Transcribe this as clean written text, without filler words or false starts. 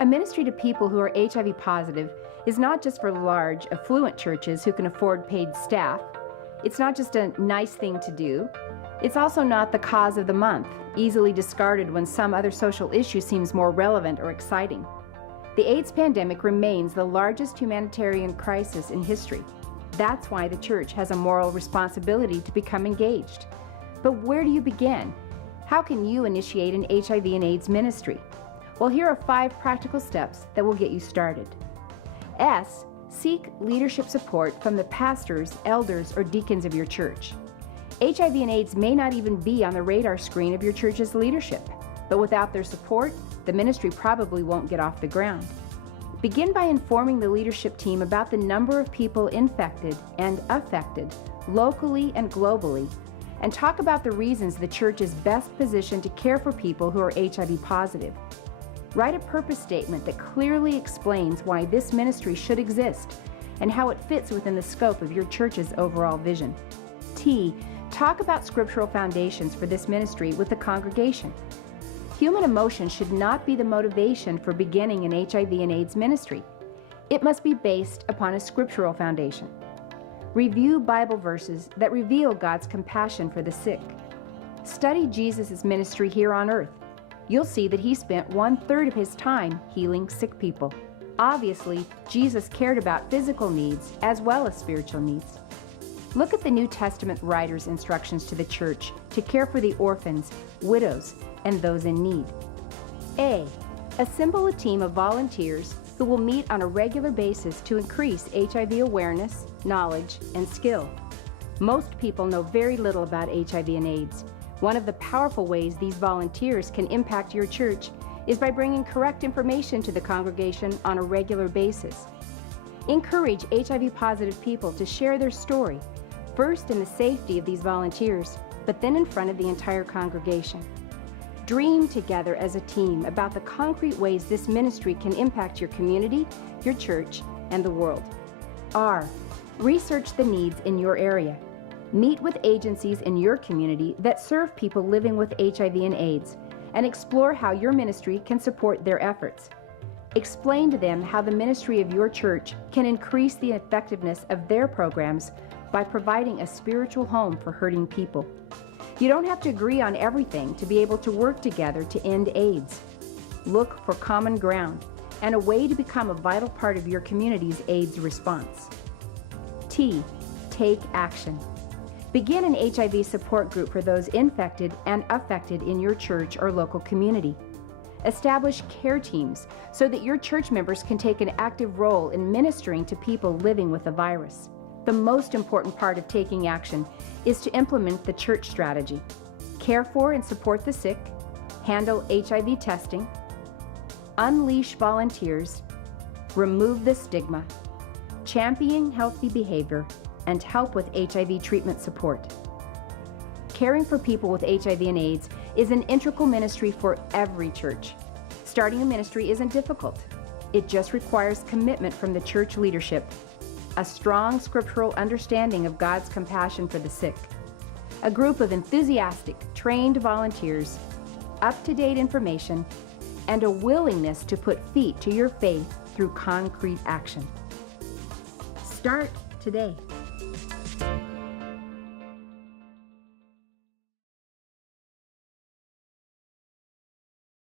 A ministry to people who are HIV positive is not just for large, affluent churches who can afford paid staff. It's not just a nice thing to do. It's also not the cause of the month, easily discarded when some other social issue seems more relevant or exciting. The AIDS pandemic remains the largest humanitarian crisis in history. That's why the church has a moral responsibility to become engaged. But where do you begin? How can you initiate an HIV and AIDS ministry? Well, here are 5 practical steps that will get you started. S. Seek leadership support from the pastors, elders, or deacons of your church. HIV and AIDS may not even be on the radar screen of your church's leadership, but without their support, the ministry probably won't get off the ground. Begin by informing the leadership team about the number of people infected and affected, locally and globally, and talk about the reasons the church is best positioned to care for people who are HIV positive. Write a purpose statement that clearly explains why this ministry should exist and how it fits within the scope of your church's overall vision. T. Talk about scriptural foundations for this ministry with the congregation. Human emotion should not be the motivation for beginning an HIV and AIDS ministry. It must be based upon a scriptural foundation. Review Bible verses that reveal God's compassion for the sick. Study Jesus' ministry here on earth. You'll see that he spent 1/3 of his time healing sick people. Obviously, Jesus cared about physical needs as well as spiritual needs. Look at the New Testament writers' instructions to the church to care for the orphans, widows, and those in need. A. Assemble a team of volunteers who will meet on a regular basis to increase HIV awareness, knowledge, and skill. Most people know very little about HIV and AIDS. One of the powerful ways these volunteers can impact your church is by bringing correct information to the congregation on a regular basis. Encourage HIV-positive people to share their story, first in the safety of these volunteers, but then in front of the entire congregation. Dream together as a team about the concrete ways this ministry can impact your community, your church, and the world. R. Research the needs in your area. Meet with agencies in your community that serve people living with HIV and AIDS and explore how your ministry can support their efforts. Explain to them how the ministry of your church can increase the effectiveness of their programs by providing a spiritual home for hurting people. You don't have to agree on everything to be able to work together to end AIDS. Look for common ground and a way to become a vital part of your community's AIDS response. T. Take action. Begin an HIV support group for those infected and affected in your church or local community. Establish care teams so that your church members can take an active role in ministering to people living with the virus. The most important part of taking action is to implement the church strategy. Care for and support the sick, handle HIV testing, unleash volunteers, remove the stigma, champion healthy behavior, and help with HIV treatment support. Caring for people with HIV and AIDS is an integral ministry for every church. Starting a ministry isn't difficult. It just requires commitment from the church leadership, a strong scriptural understanding of God's compassion for the sick, a group of enthusiastic, trained volunteers, up-to-date information, and a willingness to put feet to your faith through concrete action. Start today.